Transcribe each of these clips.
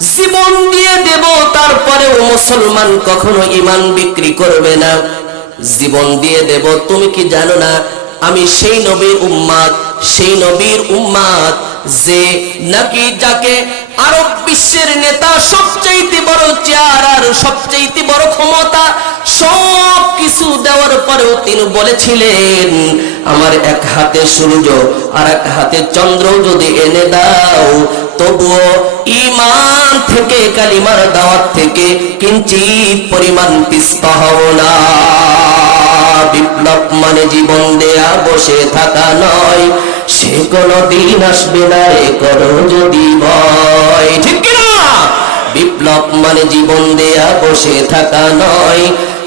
জীবন দিয়ে দেব, তারপরেও মুসলমান কখনো ঈমান বিক্রি করবে না। জীবন দিয়ে দেব। তুমি কি জানো না আমি সেই নবীর উম্মত, সেই নবীর উম্মত যে নাকি যাকে আরব বিশ্বের নেতা সবচাইতে বড় চেয়ার আর সবচাইতে বড় ক্ষমতা সব কিছু দেওয়ার পরেও তিনি বলেছিলেন আমার এক হাতে সূর্য আর এক হাতে চন্দ্র যদি এনে দাও তবুও ঈমান থেকে কালিমার দাওয়াত থেকে কিঞ্চিত পরিমাণ পিছপা হব না। বিপ্লব মানে জীবন দেয়া বসে থাকা নয়, সে কোনদিন আসবে না রে করো যদি ভয়। ঠিক কিনা? বিপ্লব মানে জীবন দেয়া বসে থাকা নয়,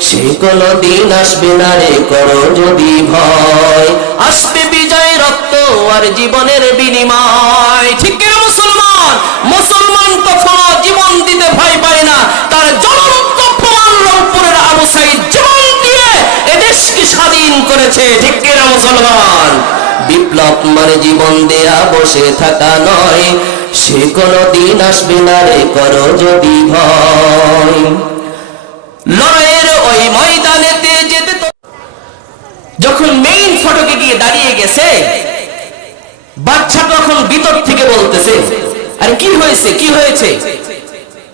সে কোনদিন আসবে না রে করো যদি ভয়। আসবে বিজয় রক্ত আর জীবনের বিনিময়। ঠিক কিনা মুসলমান? মুসলমান কখনো জীবন দিতে ভয় পায় না। তার জ্বলন্ত প্রমাণ রংপুরের আবু সাঈদ জীবন দিয়ে এদেশকে স্বাধীন করেছে। ঠিক কিনা মুসলমান? বিপ্লব মানে জীবন দেয়া বসে থাকা নয়, সে কোনদিন আসবে না রে করো যদি ভয়। লড়াইয়ের ওই ময়দানেতে যেতে যখন মেইন ফটকে গিয়ে দাঁড়িয়ে গেছে, বাচ্চা তখন ভিতর থেকে বলতেছে আরে কি হয়েছে, কি হয়েছে?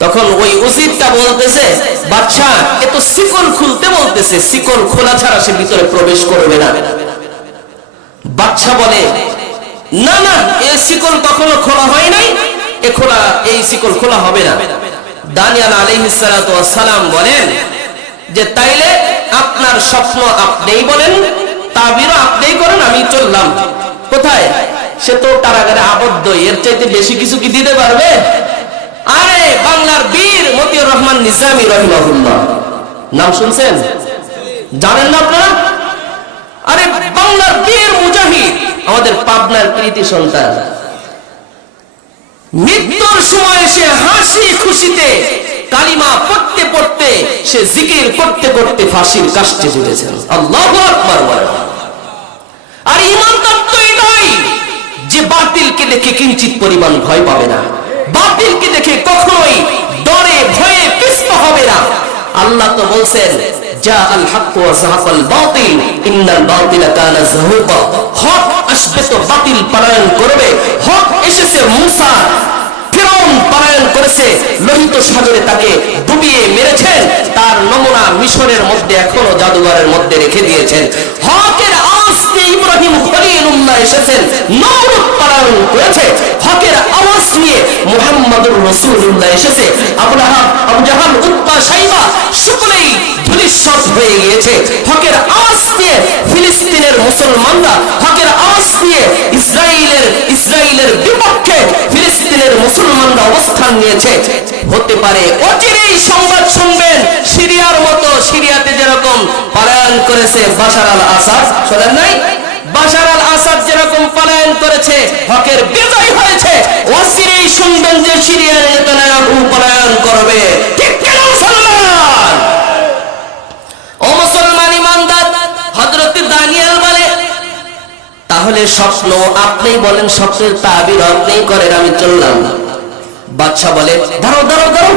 তখন ওই উজিরটা বলতেছে বাচ্চা এ তো শিকল খুলতে বলতেছে, শিকল খোলা ছাড়া সে ভিতরে প্রবেশ করবে না। বাচ্চা বলে না না, এই শিকল কখনো খোলা হয় নাই, এই শিকল খোলা হবে না। দানিয়াল আলাইহিস সালাতু ওয়াস সালাম বলেন যে তাইলে আপনার স্বপ্ন আপনিই বলেন, তাবিরও আপনিই করেন, আমি চললাম। কোথায়? সে তো কারাগারে আবদ্ধ, এর চাইতে বেশি কিছু কি দিতে পারবে? আরে বাংলার বীর মতিউর রহমান নিজামী রাহিমাহুল্লাহ, নাম শুনছেন? জানেন না আপনারা? আরে বাংলার বীর মুজাহিদ, আমাদের পাবনার কৃতি সন্তান, মৃত্যুর সময় সে হাসি খুশিতে কালিমা পড়তে পড়তে, সে জিকির করতে করতে ফাঁসির কাষ্ঠে ঝুলেছেন। আল্লাহু আকবার বলেন। আর ঈমান তত্ত্ব এটাই যে বাতিলকে দেখে কিঞ্চিত পরিমাণ ভয় পাবে না, বাতিলকে দেখে কখনোই ডরে ভয়ে পিছপা হবে না। আল্লাহ তো বলছেন জাআল হক ওয়া যাহাকাল বাতিল ইন্নাল বাতিলা কানা যাহুকা। হক আসবে তো বাতিল পলায়ন করবে। হক এসেছে, মুসা ফিরআউন পলায়ন করেছে, লোহিত সাগরে তাকে ডুবিয়ে মেরেছেন, তার নমুনা মিশরের মধ্যে এখনো জাদুঘরের মধ্যে রেখে দিয়েছেন। হকের আওয়াজ নিয়ে ইব্রাহিম খলিলুল্লাহ এসেছেন, নমরুদ পলায়ন করেছে। হকের আওয়াজ নিয়ে মুহাম্মদুর রাসূলুল্লাহ এসেছে, আবু লাহাব, আবু জাহাল, উতবা, শাইবা সকলেই ধূলিসাৎ হয়ে গিয়েছে। হকের আওয়াজ নিয়ে ফিলিস্তিনের মুসলমানরা, হকের আওয়াজ নিয়ে ইসরায়েলের বিপক্ষে ফিলিস্তিনের মুসলমানরা অবস্থান নিয়েছে। হতে পারে অচিরেই সংবাদ শুনবেন সিরিয়ার মতো, সিরিয়াতে যেরকম পলায়ন করেছে বাশার আল আসাদ, শোনেন নাই? বাশার আল আসাদ যেরকম পলায়ন করেছে, হকের বিজয় হয়েছে। অচিরেই শুনবেন যে সিরিয়ার নেতানিয়াহু পলায়ন করবে। ঠিক কেন মুসলমান? ও মুসলমান ইমানদার, হযরত দানিয়েল বলে তাহলে স্বপ্ন আপনিই বলেন, স্বপ্নের তাবির আপনিই করেন, আমি চললাম। বাদশা বলে দাঁড়াও দাঁড়াও দাঁড়াও,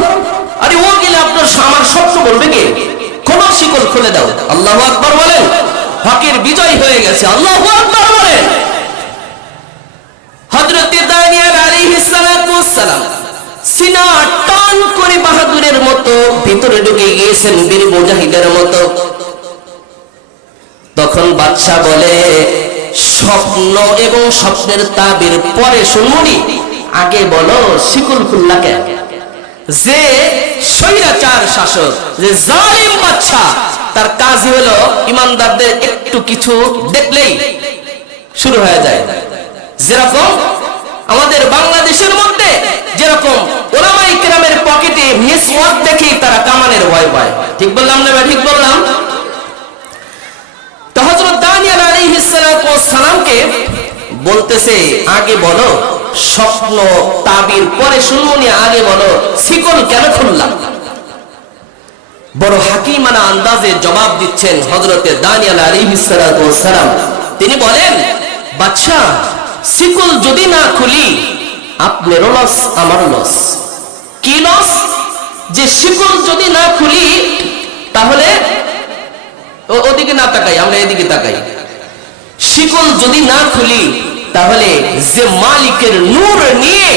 আরে ও গেলে আপনার আমার স্বপ্ন বলবে কে? কোন শিকল খুলে দাও। আল্লাহু আকবার বলেন। হকের বিজয় হয়ে গেছে। আল্লাহু আকবার বলেন। হযরত দানিয়েল আলাইহিস সালাতু ওয়াস সালাম সিনা টান করে বাহাদুরের মতো ভিতরে ঢুকে গিয়েছেন, বীর মুজাহিদের মতো। তখন বাদশা বলে স্বপ্ন এবং স্বপ্নের তাবির পরে শুনুনি, আগে বলো শিকল খুললা কেন? যে স্বৈরাচার শাসক, যে জালিম বাদশা, তার কাজই হলো ইমানদারদের একটু কিছু দেখলেই শুরু হয়ে যায়। যেরকম আমাদের বাংলাদেশের মধ্যে যেরকম ওলামায়ে কেরামের পকেটে মিসওয়াক দেখেই তারা কামানের ভয় পায়। ঠিক বললাম না? ঠিক বললাম? তো হযরত দানিয়েল আলাইহিস সালাতু ওয়াস সালামকে বলতেছে আগে বলো স্বপ্ন তাবির পরে শুনবনি, আগে বলো শিকল কেন খুললাম? বড় হাকিমানা আন্দাজে জবাব দিচ্ছেন হযরত দানিয়েল আলাইহিস সালাতু ওয়াস সালাম। তিনি বলেন বাদশা শিকল যদি না খুলি আপনারও লস আমারও লস। কি লস? যে শিকল যদি না খুলি তাহলে ওদিকে না তাকাই, আমরা এদিকে তাকাই। শিকল যদি না খুলি তাহলে যে মালিকের নূর নিয়ে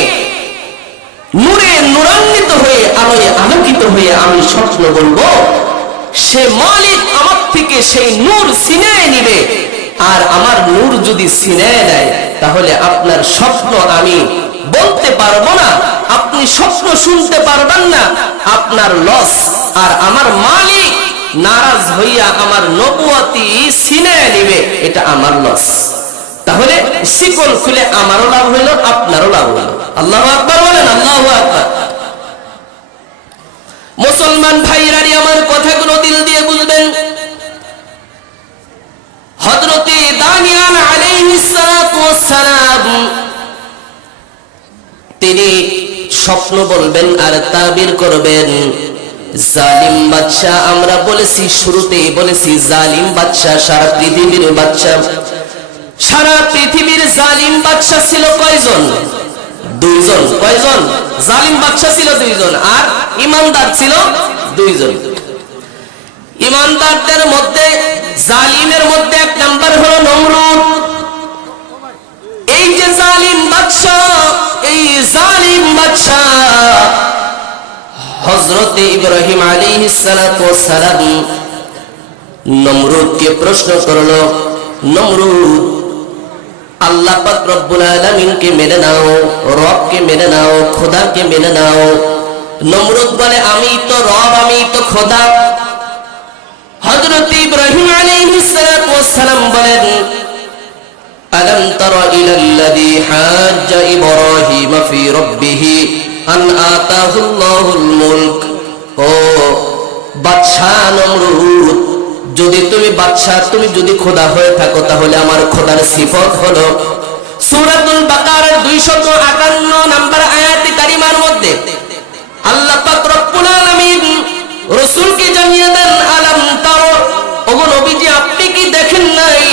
নূরে নূরান্বিত হয়ে আলোয় আলোকিত হয়ে আমি স্বপ্ন বলবো, সে মালিক আমার থেকে সেই নূর ছিনিয়ে নিবে। আর আমার নূর যদি ছিনিয়ে নেয় তাহলে আপনার স্বপ্ন আমি বলতে পারবো না, আপনি স্বপ্ন শুনতে পারবেন না, আপনার লস। আর আমার মালিক নারাজ হইয়া আমার নবুয়তি ছিনিয়ে নিবে, এটা আমার লস। তাহলে শিকল খুলে আমারও লাভ হইল, আপনারও লাভ হইল। আল্লাহু আকবার বলেন, আল্লাহু আকবার। মুসলমান ভাইরানি আমার কথাগুলো দিল দিয়ে বুঝবেন। হযরতে দানিয়াল আলাইহিস সালাতু ওয়াস সালাম তিনি স্বপ্ন বলবেন আর তাবির করবেন। জালিম বাদশা, আমরা বলেছি শুরুতেই বলেছি, জালিম বাদশা সারা পৃথিবীর বাদশা। সারা পৃথিবীর জালিম বাদশা ছিল কয়জন? দুইজন। কয়জন? জালিম বাদশা ছিল দুইজন, আর ইমানদার ছিল দুইজন। ইমানদারদের মধ্যে, জালিমের মধ্যে এক নাম্বার হলো নমরুদ। এই যে জালিম বাদশা, এই জালিম বাদশা হযরতে ইব্রাহিম আলাইহিস সালাতু ওয়াস সালাম নমরুদকে প্রশ্ন করলো, নমরুদ আল্লাহ পাক রব্বুল আলামিনকে মেনে নাও, রবকে মেনে নাও, খোদাকে মেনে নাও। নমরুদ বলে আমি তো রব, আমি তো খোদা। হযরত ইব্রাহিম আলাইহিস সালাতু ওয়াস সালাম বলেন, আলাম তারা ইলাল্লাযী হাজ্জা ইব্রাহিম ফি রাব্বিহি আন আতাহুল্লাহুল মুলক। ও বাদশা নমরুদ, যদি তুমি বাদশা, তুমি যদি খোদা হয়ে থাকো তাহলে আমার খোদার সিফত হলো সূরাতুল বাকারার 258 নম্বর আয়াতে কারিমার মধ্যে আল্লাহ পাক রব্বুল আলামিন রাসূলকে জানিয়ে দেন, আলাম তারা, ওগো নবীজি আপনি কি দেখেন নাই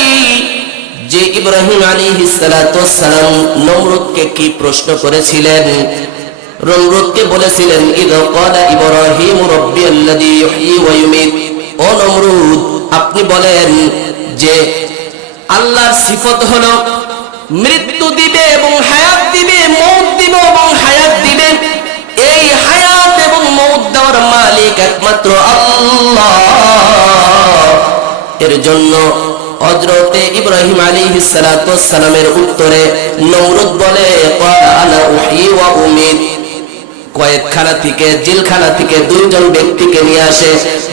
যে ইব্রাহিম আলাইহিস সালাতু ওয়াস সালাম নমরুদকে কি প্রশ্ন করেছিলেন? নমরুদকে বলেছিলেন, ইযা ক্বালা ইব্রাহিম রাব্বিয়াল্লাযী ইহয়ী ওয়া ইউমীত। ও নমরুদ, আপনি বলেন যে আল্লাহর সিফত হলো মৃত্যু দিবে এবং হায়াত দিবে, মওত দিবে এবং হায়াত দিবে। এই হায়াত এবং মওত দেওয়ার মালিক একমাত্র আল্লাহ। এর জন্য হযরতে ইব্রাহিম আলাইহিস সালাতু ওয়াস সালামের উত্তরে নমরুদ বলে, ক্বালা আনা উহয়ী ওয়া উমীত। কয়েকখানা থেকে, জেলখানা থেকে দুইজন ব্যক্তিকে নিয়ে আসে।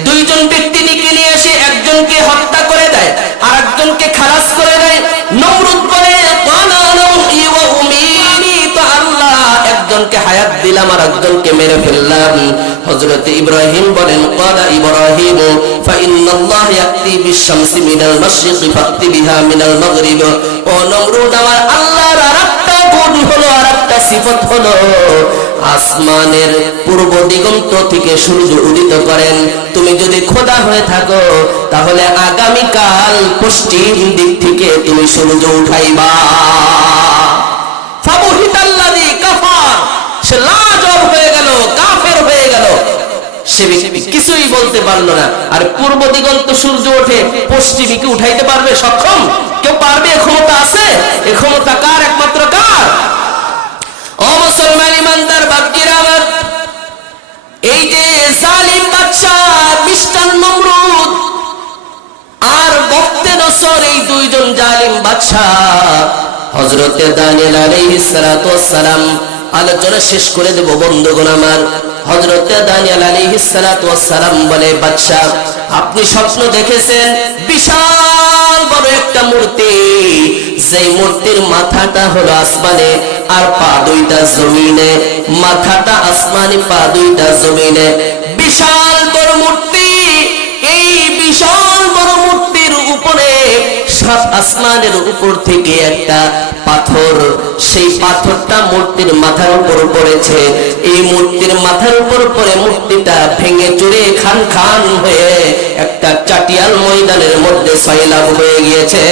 দুইজন ব্যক্তিকে নিয়ে এসে একজনকে হত্যা করে দেয় আর একজনকে খালাস করে দেয়। নমরুদ বলে, ক্বালা আনা উহয়ী ওয়া উমীত, আমি তো আল্লাহ, একজনকে হায়াত দিলাম আর একজনকে মেরে ফেললাম। হযরত ইব্রাহিম বলেন, ক্বালা ইব্রাহিম ফা ইন্নাল্লাহ ইয়াতি বিশ-শামসি মিনাল মাশরিকি ফাতি বিহা মিনাল মাগরিব। ও নমরুদ, আমার আল্লাহর আরেকটা গুণ হলো, আরেকটা সিফত হলো, আসমানের পূর্ব দিগন্ত থেকে সূর্য উদিত করেন। তুমি যদি খোদা হয়ে থাকো তাহলে আগামী কাল পশ্চিম দিক থেকে তুমি সূর্য উঠাইবা। ফাবুহিতাল্লাযী কাফার, সে লাজবাব হয়ে গেল, কাফের হয়ে গেল। সে কিছুই বলতে পারলো না। আর পূর্ব দিগন্ত সূর্য ওঠে, পশ্চিমে কি উঠাইতে পারবে? সক্ষম কেউ পারবে? এ ক্ষমতা আছে? এ ক্ষমতা কার? একমাত্র কার? ও মুসলমান ইমানদার বাপজিরা আমার, এই যে জালিম বাদশা মিস্টার নমরুদ আর বক্তে নসর, এই দুইজন জালিম বাদশা হযরতে দানিয়েল আলাইহিস সালাতু ওয়াস সালাম আলোচনা শেষ করে দেব বন্ধুগণ আমার। হযরতে দানিয়েল আলাইহিস সালাতু ওয়াস সালাম বলে, বাদশা আপনি স্বপ্ন দেখেছেন বিশাল বড় একটা মূর্তি, যেই মূর্তির মাথাটা হলো আসমানে আর পা দুইটা জমিনে। মাথাটা আসমানে, পা দুইটা জমিনে। বিশাল বড় মূর্তি। এই বিশাল বড় মূর্তির উপরে সাত আসমানের উপর থেকে একটা পাথর, সেই পাথরটা মূর্তির মাথার উপর পড়েছে। এই মূর্তির মাথার উপর পড়ে মূর্তিটা ভেঙে চুরে খান খান হয়ে একটা চাটিয়াল ময়দানের মধ্যে সয়লাভ হয়ে গিয়েছে।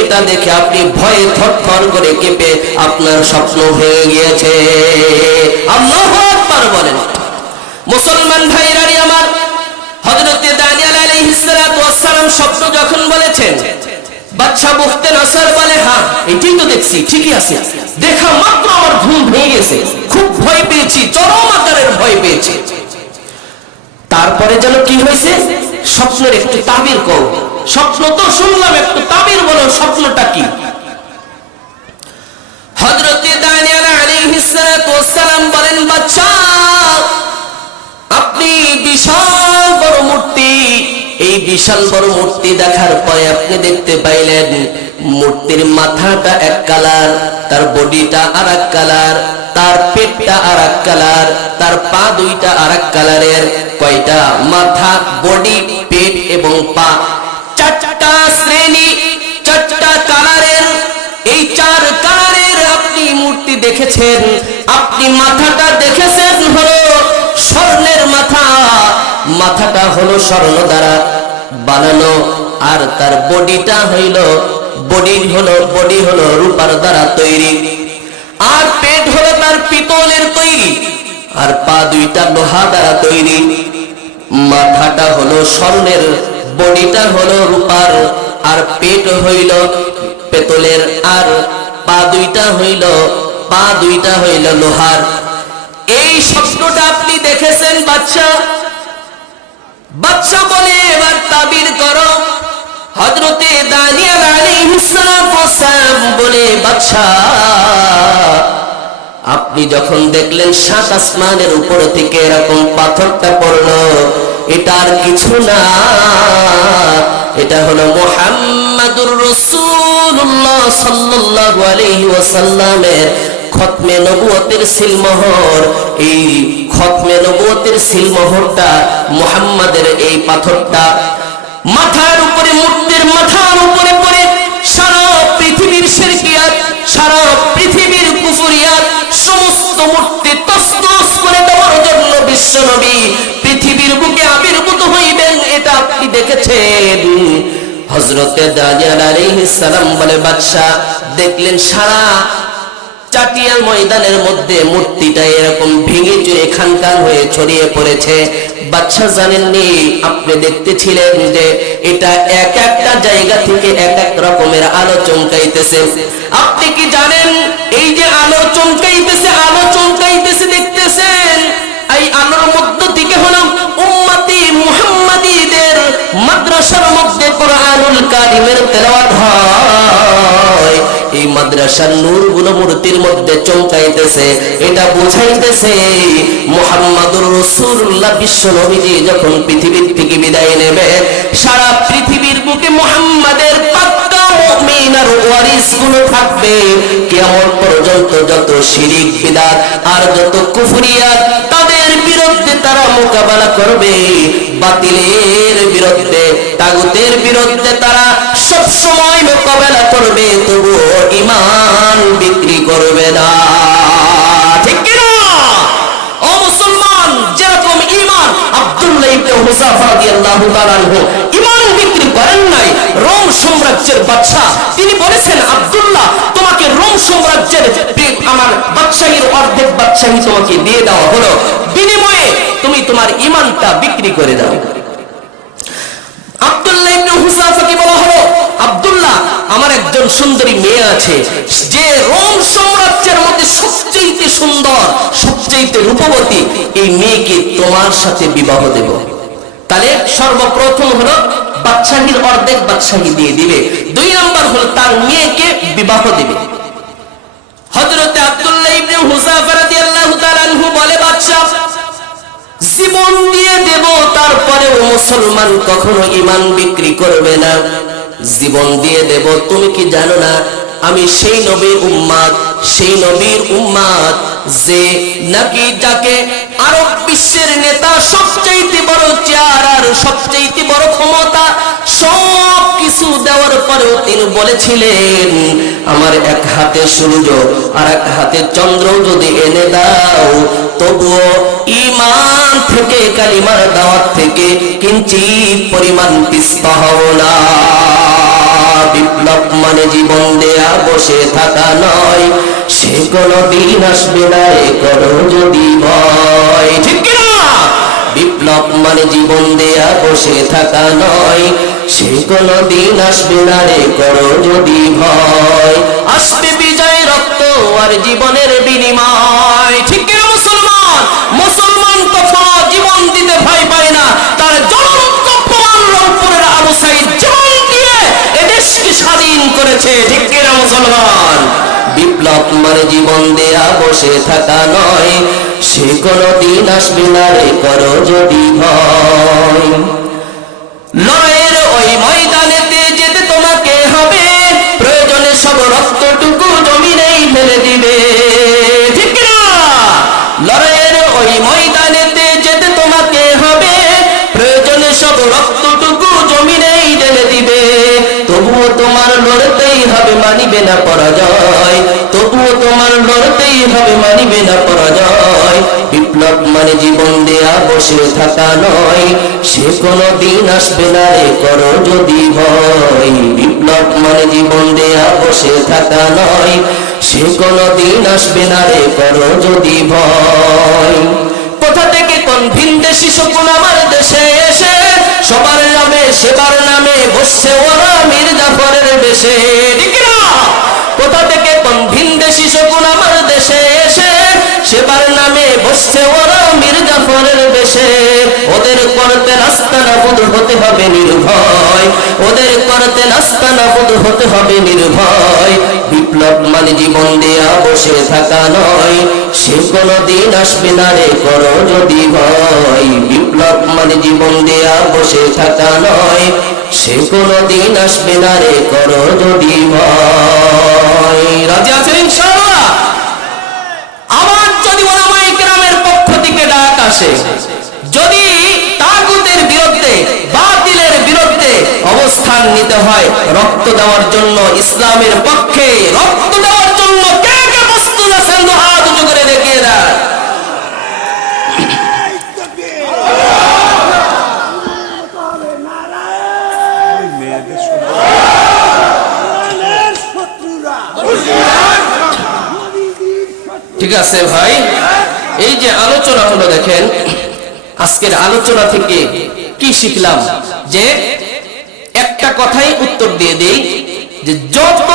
এটা দেখে আপনি ভয়ে থরথর করে কেঁপে আপনার স্বপ্ন ভেঙে গিয়েছে। আল্লাহু আকবার বলেন। মুসলমান ভাইরানি আমার, হযরতে দানিয়েল আলাইহিস সালাতু ওয়াস সালাম শব্দ যখন বলেছেন, বাদশা বুখতে নসর বলে, হ্যাঁ এটাই তো দেখছি, ঠিকই আছে, দেখা মাত্র আমার ঘুম ভেঙে গেছে, খুব ভয় পেয়েছি, চরম আকারের ভয় পেয়েছি। তারপরে যেন কি হয়েছে, স্বপ্নের একটু তাবির করো, স্বপ্ন তো শুনলাম, একটু তাবির বলো, স্বপ্নটা কি? হযরতে দানিয়েল আলাইহিস সালাতু ওয়াস সালাম বলেন, বাদশা আপনি বিশাল বড় মূর্তি, এই বিশাল বড় মূর্তি দেখার পরে আপনি দেখতে পাইলেন মূর্তির মাথাটা এক কালার, তার বডিটা আর এক কালার, তার পেটটা আর এক কালার, তার পা দুইটা আর এক কালারের। কয়টা? মাথা, বডি, পেট এবং পা, চারটা শ্রেণী, চারটা কালারের। এই চার কালারের আপনি মূর্তি দেখেছেন। আপনি মাথাটা দেখেছেন হলো স্বর্ণের মাথা, মাথাটা হলো স্বর্ণ দ্বারা বানানো, আর তার বডিটা হইল বডি হলো রূপার দ্বারা তৈরি, আর পেট হলো তার পিতলের তৈরি, আর পা দুইটা লোহা দ্বারা তৈরি। মাথাটা হলো স্বর্ণের, বডিটা হলো রূপার, আর পেট হইল পেতলের, আর পা দুইটা হইল লোহার। এই স্বপ্নটা আপনি দেখেছেন বাদশা। বাদশা বলে, এবার তাবির করো। হযরতে দানিয়েল আলাইহিস সালাতু ওয়াস সালাম বলে, বাদশা আপনি যখন দেখলেন সাত আসমানের উপর থেকে এরকম পাথরটা পড়লো, এটা আর কিছু না, এটা হলো মুহাম্মাদুর রাসূলুল্লাহ সাল্লাল্লাহু আলাইহি ওয়াসাল্লামের খতমে নবুয়তের সিলমোহর। এই খতমে নবুয়তের সিলমোহরটা মুহাম্মাদের এই পাথরটা মাথার উপরে, মূর্তির মাথার উপরে পড়ে সারা পৃথিবীর শিরকিয়াত, সারা পৃথিবীর কুফরিয়াত, সমস্ত মূর্তি তছনছ করে দেওয়ার জন্য বিশ্বনবী পৃথিবীর বুকে আবির্ভূত হইবেন, এটা আপনি দেখেছেন। হযরতে দানিয়েল আলাইহিস সালাম বলে, বাদশা দেখলেন সারা চাটিয়াল ময়দানের মধ্যে মূর্তিটা এরকম ভেঙে চুরে খানখান হয়ে ছড়িয়ে পড়েছে। বাদশা জানেননি, আপনি দেখতেছিলেন যে এটা এক একটা জায়গা থেকে এক এক রকমের আলো চমকাইতেছে। আপনি কি জানেন এই যে আলো চমকাইতেছে দেখতেছেন, এই আলোর মধ্য থেকে হলো উম্মতি মুহাম্মাদীদের মাদ্রাসার মধ্যে কোরআনুল কারীমের তেলাওয়াত হয়। এই মাদ্রাসার নূরগুলো মূর্তির মধ্যে চমকাইতেছে, এটা বুঝাইতেছে মুহাম্মাদুর রাসূলুল্লাহ বিশ্ব নবীজি যখন পৃথিবীর থেকে বিদায় নেবে, সারা পৃথিবীর বুকে মুহাম্মাদের পাক্কা মুমিন আর ওয়ারিস গুলো থাকবে। কিয়ামত পর্যন্ত যত শিরিক বিদআত আর যত কুফরিয়াত, তাদের বিরুদ্ধে তারা মোকাবেলা করবে। বাতিলের বিরুদ্ধে, তাগুতের বিরুদ্ধে তারা সব সময় মোকাবেলা করবে, তবু ঈমান বিক্রি করবে না। ঠিক কি না? ও মুসলমান, যেরকম ঈমান আব্দুল্লাহ ইবনে হুযাফা রাদিয়াল্লাহু তাআলা আনহু ঈমান বিক্রি করেন নাই। রোম সাম্রাজ্যের বাদশা তিনি বলেছেন, আব্দুল্লাহ তোমাকে রোম সাম্রাজ্যের আমার বাদশাহীর অর্ধেক বাদশাহী তোমাকে দিয়ে দেওয়া হলো, বিনিময়ে তুমি তোমার ঈমানটা বিক্রি করে দাও। আব্দুল্লাহ ইবনে হুযাফাকে বলা হলো, আব্দুল্লাহ আমার একজন সুন্দরী মেয়ে আছে, যে রোম সাম্রাজ্যের মধ্যে সবচেয়ে সুন্দর, সবচেয়ে রূপবতী, এই মেয়েকে তোমার সাথে বিবাহ দেব। তাহলে সর্বপ্রথম হলো বাদশাহীর অর্ধেক বাদশাহী দিয়ে দিবে, 2 নাম্বার হলো তার মেয়েকে বিবাহ দিবে। হযরতে আব্দুল্লাহ ইবনে হুযাফা রাদিয়াল্লাহু তাআলা আনহু বলে, বাদশা জীবন দিয়ে দেব, তারপরেও মুসলমান কখনো ঈমান বিক্রি করবে না, জীবন দিয়ে দেব। তুমি কি জানো না আমি সেই নবীর উম্মত যে নাকি যাকে আরব বিশ্বের নেতা সবচেয়ে বড় চেয়ার আর সবচেয়ে বড় ক্ষমতা সব কিছু দেওয়ার পরেও তিনি বলেছিলেন, আমার এক হাতে সূর্য আর এক হাতে চন্দ্র যদি এনে দাও, তবুও ঈমান থেকে, কালিমার দাওয়াত থেকে কিঞ্চিত পরিমাণ পিছপা হব না। বিপ্লব মানে জীবন দেয়া বসে থাকা নয়, সে কোনদিন আসবে না, করো যদি ভয়। ঠিক কিনা? বিপ্লব মানে জীবন দেয়া বসে থাকা নয়, সে কোনো দিন আসবে না রে করো যদি ভয়। আসবে বিজয় রক্ত আর জীবনের বিনিময়। ঠিক কিনা মুসলমান? মুসলমান কখনো জীবন দিতে ভয় পায় না। তার জ্বলন্ত প্রমাণ রংপুরের আবু সাঈদ জীবন দিয়ে এদেশকে স্বাধীন করেছে। ঠিক কিনা মুসলমান? বিপ্লব মানে জীবন দেয়া বসে থাকা নয়, সে কোনো দিন আসবে না রে করো যদি ভয়। লড়াইয়ের ওই ময়দানেতে যেতে তোমাকে হবে, প্রয়োজনে সব রক্তটুকু জমিনেই ফেলে দিবে। ঠিক না? লড়াইয়ের ওই ময়দানেতে যেতে তোমাকে হবে, প্রয়োজনে সব রক্তটুকু জমিনেই ঢেলে দিবে। তবুও তোমার লড়তেই হবে, মানিবে না পরাজয়। তবুও তোমার লড়তেই হবে, মানিবে না পরাজয়। বিপ্লব মানে জীবন দেয়া বসে থাকা নয়, সে কোনো দিন আসবে না রে করো যদি ভয়। বিপ্লব মানে জীবন দেয়া বসে থাকা নয়, সে কোনো দিন আসবে না রে করো যদি ভয়। কোথা থেকে কোন ভিনদেশী শকুন আমার দেশে এসে সবার নামে সেবার নামে বসছে ওরা মীর জাফরের বেশে। ঠিক না? কোথা থেকে কোন ভিনদেশী শকুন আমার দেশে এসে সেবার নামে বসছে ওরা মীর জাফরের বেশে। ওদের করতে নাস্তানাবুদ হতে হবে নির্ভয়, ওদের করতে নাস্তানাবুদ হতে হবে নির্ভয়। বিপ্লব মানে জীবন দেয়া বসে থাকা নয়, সে কোনো দিন আসবে না রে করো যদি ভয়। বিপ্লব মানে জীবন দেয়া বসে থাকা নয়, সে কোনো দিন আসবে না রে করো যদি ভয়। রাজি আছেন ইনশাআল্লাহ? আবার যদি ওলামায়ে কেরামের পক্ষ থেকে ডাক আসে, যদি তাগুতের বিরুদ্ধে বাতিলের বিরুদ্ধে অবস্থান নিতে হয়, রক্ত দেওয়ার জন্য ইসলামের পক্ষে রক্ত দেওয়ার জন্য কে কে প্রস্তুত আছেন? হাত উঁচু করে দেখিয়ে দেন। ঠিক আছে ভাই, এই যে আলোচনা হলো, দেখেন আজকের আলোচনা থেকে কি শিখলাম? যে একটা কথাই উত্তর দিয়ে দেই, যে যত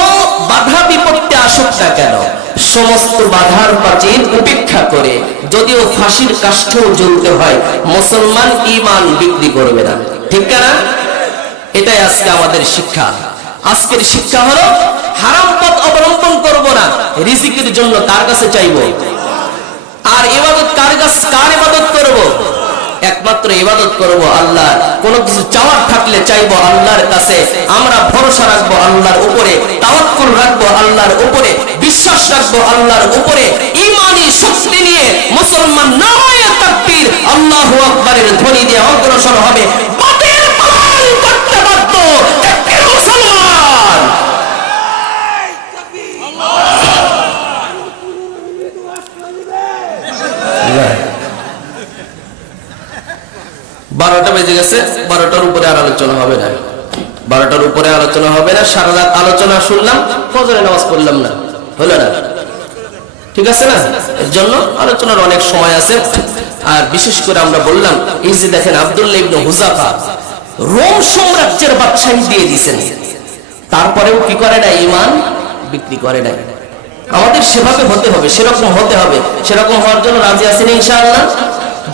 বাধা বিপত্তি আসুক না কেন, সমস্ত বাধার প্রাচীর উপেক্ষা করে যদিও ফাঁসির কাষ্ঠেও জ্বলতে হয়, মুসলমান ঈমান বিক্রি করবে না। ঠিক না? এটাই আজকে আমাদের শিক্ষা। আজকের শিক্ষা হলো হারাম পথ অবলম্বন করব না, রিজিকের জন্য কার কাছে চাইব? আর ইবাদত কার ইবাদত করব? একমাত্র ইবাদত করব আল্লাহ। কোনো কিছু চাওয়ার থাকলে চাইবো আল্লাহর কাছে। আমরা ভরসা রাখবো আল্লাহর উপরে, তাওয়াক্কুল রাখবো আল্লাহর উপরে, বিশ্বাস রাখবো আল্লাহর উপরে। ঈমানি শক্তি নিয়ে মুসলমান নারায়ে তাকবীর আল্লাহু আকবারের ধ্বনি দিয়ে অগ্রসর হবে, বাতিল পালন করতে বাধ্য। তাকবীর মুসলমান। 12টা বেজে গেছে, 12টার উপরে আর আলোচনা হবে না। 12টার উপরে আলোচনা হবে না। সারা রাত আলোচনা শুনলাম, ফজরের নামাজ পড়লাম না, হলো না। ঠিক আছে না? এর জন্য আলোচনার অনেক সময় আছে। আর বিশেষ করে আমরা বললাম, এই যে দেখেন আব্দুল্লাহ ইবনে হুযাফা রোম সাম্রাজ্যের বাদশাহী দিয়ে দিয়েছেন, তারপরেও কি করে না? ঈমান বিক্রি করে না। আমাদের সেভাবে হতে হবে, সেরকম হতে হবে। সেরকম হওয়ার জন্য রাজি আছেন ইনশাআল্লাহ?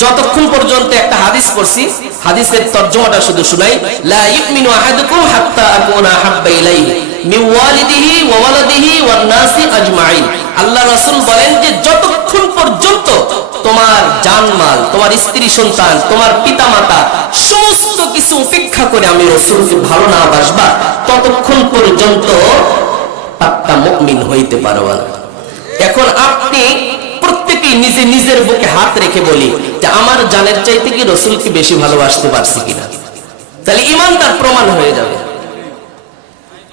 যতক্ষণ পর্যন্ত একটা হাদিস পড়ছি, হাদিসের তরজমাটা শুধু শুনাই। লা ইউমিনু আহাদুকুম হাত্তা আকুনা হাব্বা ইলাইহি মিন ওয়ালিদিহি ওয়া ওয়ালাদিহি ওয়ান নাসি আজমাইন। আল্লাহ রাসূল বলেন যে যতক্ষণ পর্যন্ত তোমার জানমাল, তোমার স্ত্রী সন্তান, তোমার পিতামাতা সমস্ত কিছু উপেক্ষা করে আমি রাসূলকে ভালো না বাসবা, ততক্ষণ পর্যন্ত পাক্কা মুমিন হইতে পারবা না। এখন আপনি প্রত্যেকেই নিজে নিজের বুকে হাত রেখে বলি যে আমার জানের চাইতে কি রাসূলকে বেশি ভালোবাসতে পারছি কিনা, তাহলে ঈমান তার প্রমাণ হয়ে যাবে।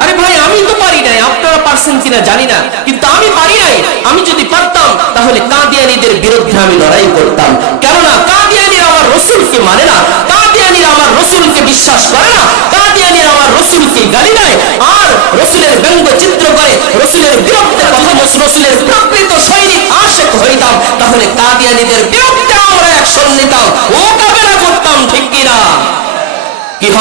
আরে ভাই আমি তো পারি নাই, আপনারা পারছেন কিনা জানি না, কিন্তু আমি পারি নাই। আমি যদি পারতাম তাহলে কাদিয়ানীদের বিরুদ্ধে আমি লড়াই করতাম। কেননা কাদিয়ানীরা আমার রাসূলকে মানে না, কাদিয়ানীরা আমার রাসূলকে বিশ্বাস করে না, কাদিয়ানীরা আমার রাসূলকে গালি দেয় আর রাসূলের ব্যঙ্গ চিত্র করে রাসূলের বিরুদ্ধে কথা। রাসূলের প্রকৃত সৈনিক আশিক হইতাম, তাহলে কাদিয়ানীদের বিরুদ্ধে আমরা অ্যাকশন নিতাম। ও কাফের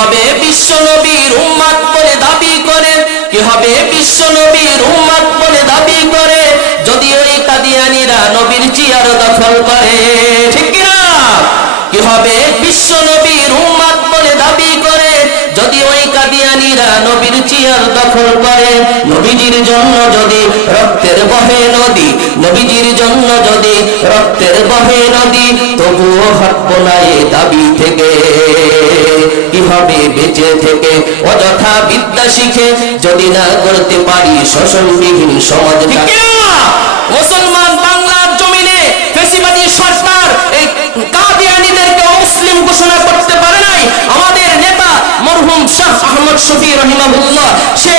হবে বিশ্ব নবীর উম্মত বলে দাবি করে, কি হবে বিশ্ব নবীর উম্মত বলে দাবি করে যদি ওই কাদিয়ানীরা নবীর চেয়ার দখল করে? ঠিক কি না? কি হবে বিশ্ব নবীর উম্মত বলে দাবি করে যদি ওই কাদিয়ানীরা নবীর চেয়ার দখল করে? নবীজির জন্য যদি রক্তের বহে নদী, নবীজির জন্য যদি রক্তের বহে নদী, তবুও হটবো না এ দাবি থেকে। কি হবে বেঁচে থেকে অযথা বিদ্যা শিখে যদি না করতে পারি শোষণবিহীন সমাজ? ঠিক কি না? মুসলমান বাংলার জমিনে ফ্যাসিবাদী সরকার এই কাদিয়ানীদেরকে অমুসলিম ঘোষণা করতে পারে নাই। আমাদের নেতা মরহুম শাহ আহমদ শফি রহিমাহুল্লাহ সে